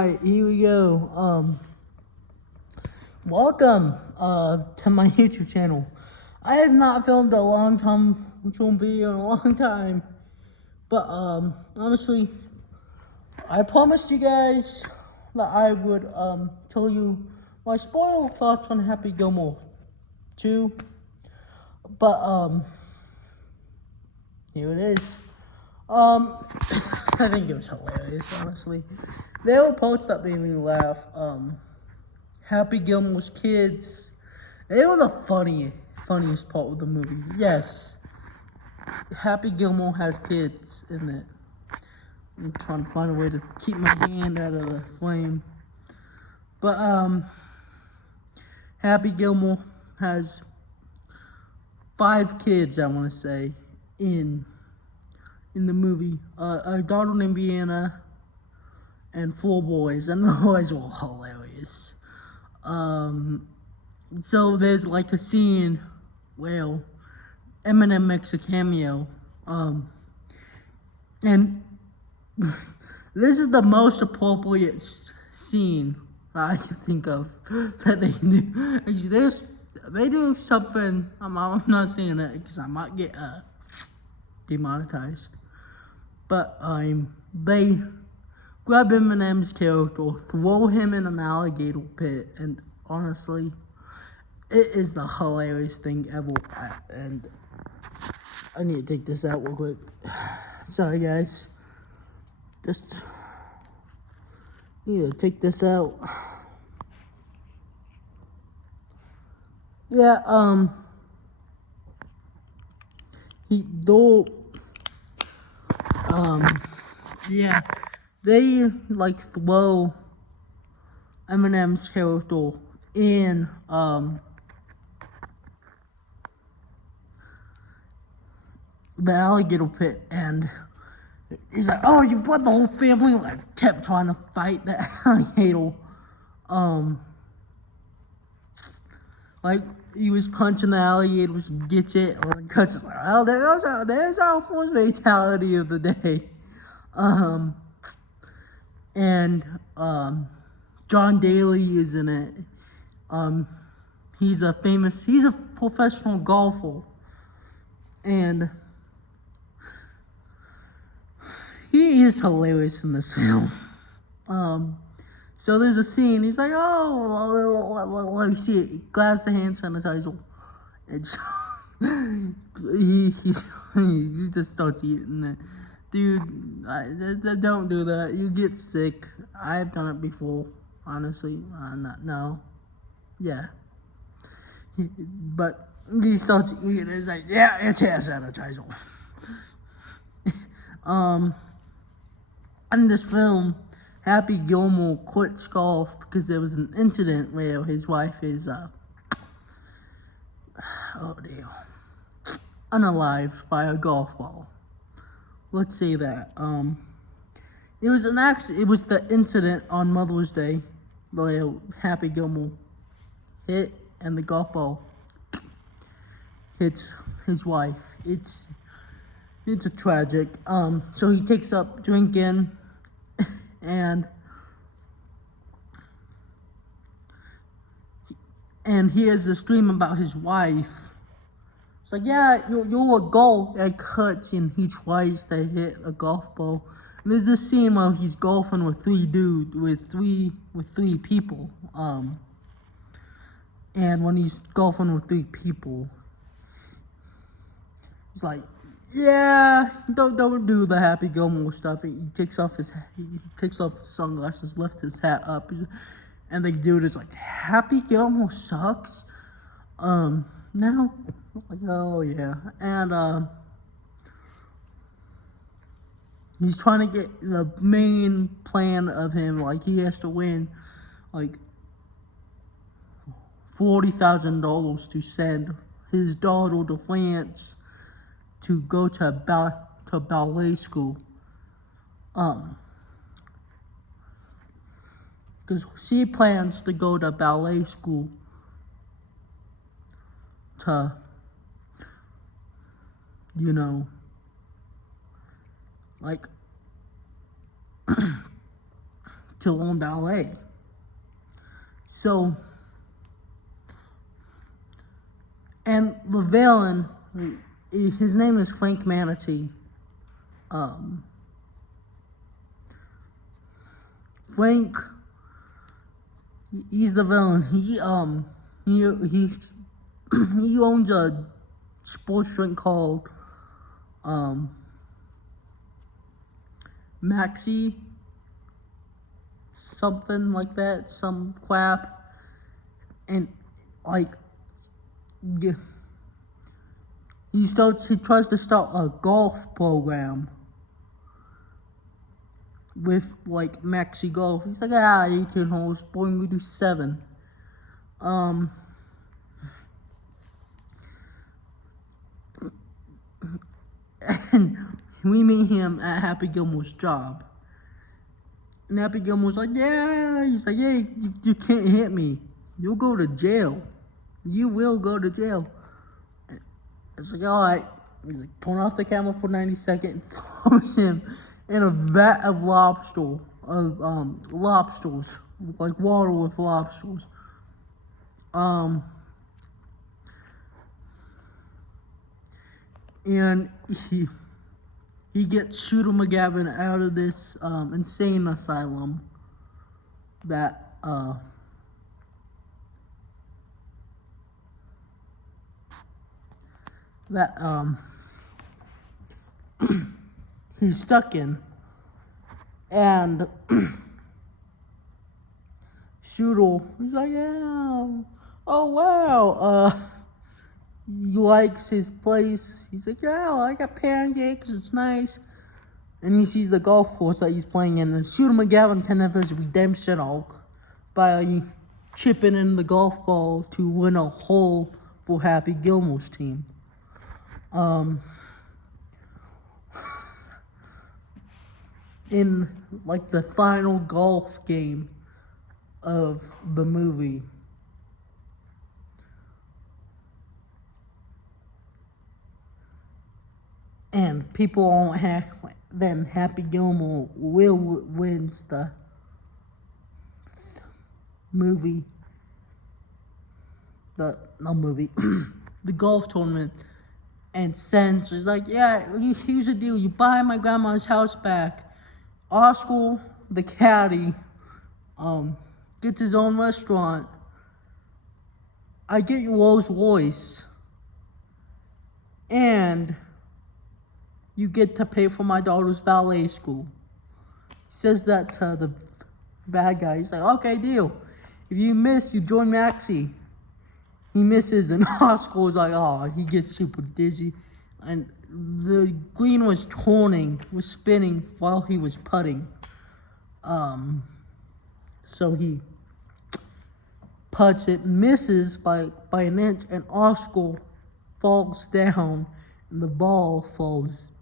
Alright, here we go. Welcome to my YouTube channel. I have not filmed a long video in a long time. But honestly, I promised you guys that I would tell you my spoiler thoughts on Happy Gilmore 2. But here it is. I think it was hilarious, honestly. There were parts that made me laugh. Happy Gilmore's kids. They were the funniest part of the movie. Yes. Happy Gilmore has kids in it. I'm trying to find a way to keep my hand out of the flame. But Happy Gilmore has 5 kids, I want to say, in the movie. A daughter named Vienna and 4 boys, and the boys were hilarious. So there's like a scene where Eminem makes a cameo, and this is the most appropriate scene I can think of that they do. Actually, they do something. I'm not saying that because I might get demonetized. But they grab Eminem's character, throw him in an alligator pit, and honestly, it is the hilarious thing ever. And I need to take this out real quick. Sorry, guys. Just need to take this out. Yeah, yeah, they like throw Eminem's character in the alligator pit, and he's like, "Oh, you brought the whole family!" Like, kept trying to fight the alligator. Like, he was punching the alligator, gets it, or cuts it. Like, oh, there's our first fatality of the day. And John Daly is in it. He's a professional golfer, and he is hilarious in this film. So there's a scene, he's like, oh, let me see it. He grabs the hand sanitizer, and he just starts eating it. Dude, don't do that. You get sick. I've done it before, honestly. Yeah. But he starts eating it, it's like, yeah, it's hand sanitizer. In this film, Happy Gilmore quits golf because there was an incident where his wife is, unalived by a golf ball. Let's say that. It was an accident. It was the incident on Mother's Day where Happy Gilmore hit and the golf ball hits his wife. It's a tragic. So he takes up drinking. And he has this dream about his wife. It's like, yeah, you're a goal that cuts, and he tries to hit a golf ball. And there's this scene where he's golfing with three people. And when he's golfing with 3 people, he's like, yeah, don't do the Happy Gilmore stuff. He takes off his sunglasses, lifts his hat up, and the dude is like, Happy Gilmore sucks. Now, like, oh yeah, and he's trying to get the main plan of him. Like, he has to win like $40,000 to send his daughter to France to go to ballet school. Because she plans to go to ballet school to, like, to learn ballet. So, and the villain, his name is Frank Manatee. Frank, he's the villain. He he owns a sports drink called Maxi, something like that, some crap, and like he tries to start a golf program with like Maxi Golf. He's like, 18 holes, boy, we do 7. And we meet him at Happy Gilmore's job. And Happy Gilmore's like, yeah, he's like, hey, you can't hit me. You'll go to jail. You will go to jail. It's like, alright. He's like, turn off the camera for 90 seconds, throws him in a vat of lobsters, like water with lobsters. And he gets Shooter McGavin out of this insane asylum that he's stuck in. And Shooter, he's like, yeah, oh wow, he likes his place. He's like, yeah, I got pancakes, it's nice. And he sees the golf course that he's playing in, and Shooter McGavin can have his redemption arc by chipping in the golf ball to win a hole for Happy Gilmore's team. In like the final golf game of the movie, and people won't have, then Happy Gilmore wins the movie, the golf tournament, and Sense is like, yeah, here's the deal, you buy my grandma's house back. Oscar, the caddy, gets his own restaurant. I get your Rolls Royce, and you get to pay for my daughter's ballet school. He says that to the bad guy. He's like, okay, deal. If you miss, you join Maxi. He misses, and Oscar's like, oh, he gets super dizzy. And the green was spinning while he was putting. So he putts it, misses by an inch, and Oscar falls down, and the ball falls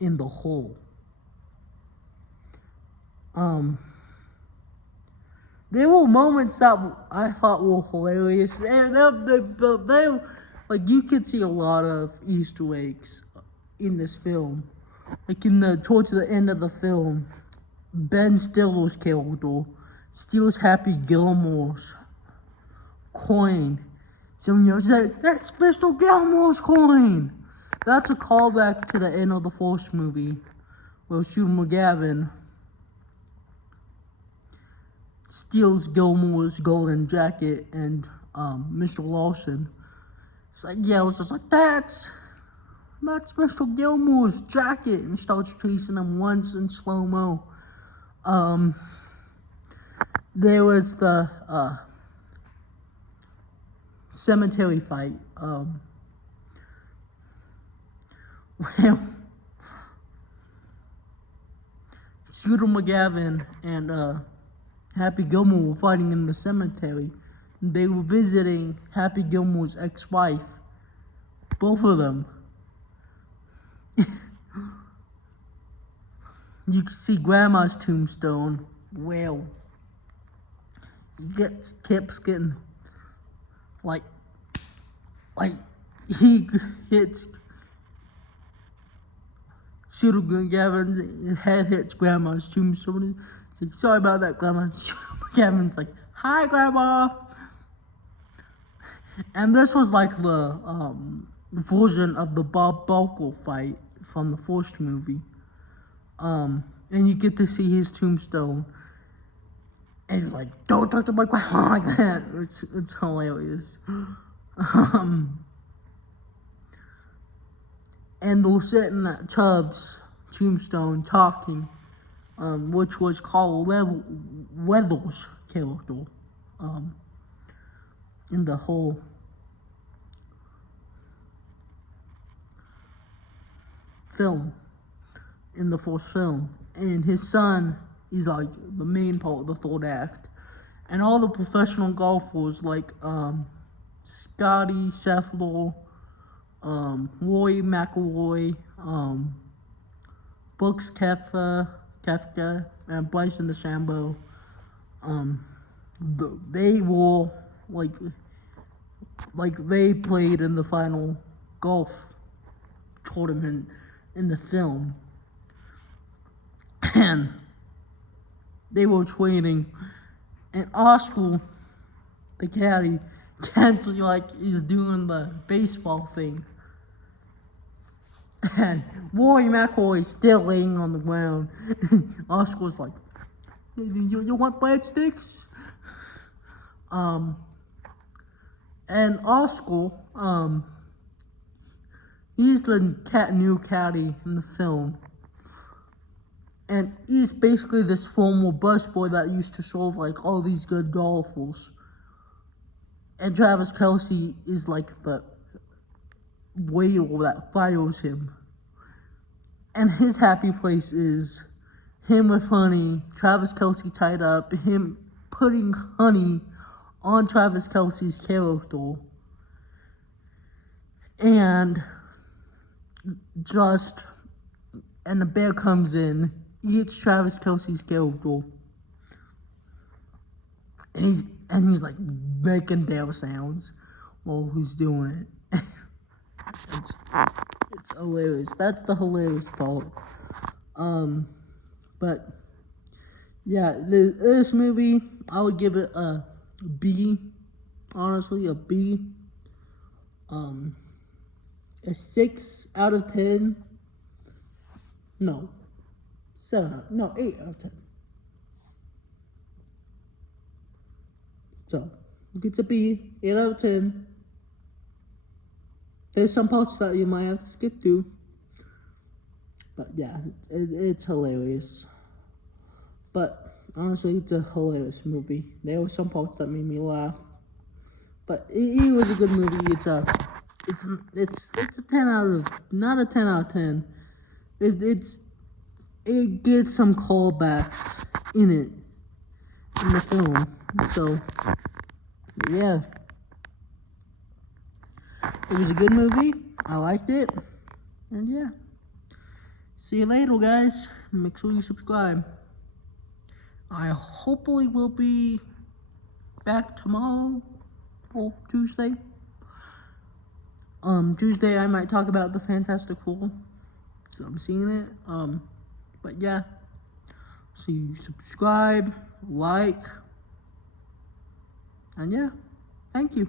in the hole. There were moments that I thought were hilarious, and they like, you could see a lot of Easter eggs in this film. Like towards the end of the film, Ben Stiller's character steals Happy Gilmore's coin. So that's Mr. Gilmore's coin. That's a callback to the end of the first movie, where Shooter McGavin steals Gilmore's golden jacket, and Mr. Lawson is like, yells just like, that's Mr. Gilmore's jacket, and starts chasing him once in slow-mo. There was the cemetery fight. Well, Shooter McGavin and Happy Gilmore were fighting in the cemetery. They were visiting Happy Gilmore's ex-wife. Both of them. You can see Grandma's tombstone. Well, keeps getting like he hits Shooter McGavin's head, hits Grandma's tombstone. He's like, sorry about that, Grandma. Kevin's like, hi, Grandma. And this was like the version of the Bob Barker fight from the first movie. And you get to see his tombstone. And he's like, don't talk to my grandma like that. It's hilarious. And they're sitting at Chubb's tombstone talking, which was Carl Weathers' character, in the whole film, in the first film. And his son is like the main part of the third act. And all the professional golfers like Scotty Scheffler, Roy McIlroy, Brooks Koepka, and Bryson DeChambeau, they were like they played in the final golf tournament in the film, and they were training, and Oscar, the caddy, gently is doing the baseball thing. And Rory McIlroy is still laying on the ground. Oscar's like, you want breadsticks? And Oscar, he's the new caddy in the film. And he's basically this former busboy that used to serve all these good golfers. And Travis Kelce is like the whale that fires him. And his happy place is him with honey, Travis Kelce tied up, him putting honey on Travis Kelce's character. And the bear comes in, eats Travis Kelce's character. And he's like making bear sounds while he's doing it. It's hilarious. That's the hilarious part. But yeah, this movie, I would give it a B. Honestly, a B. A 6 out of 10. No. 8 out of 10. So, it gets a B, 8 out of 10. There's some parts that you might have to skip through. But yeah, it's hilarious. But honestly, it's a hilarious movie. There were some parts that made me laugh. But it was a good movie. It's a 10 out of, not a 10 out of 10. It gets some callbacks in it, in the film. So, yeah. It was a good movie. I liked it. And yeah. See you later, guys. Make sure you subscribe. I hopefully will be back tomorrow or Tuesday. Tuesday I might talk about the Fantastic Four. So I'm seeing it. But yeah. So you subscribe, like, and yeah. Thank you.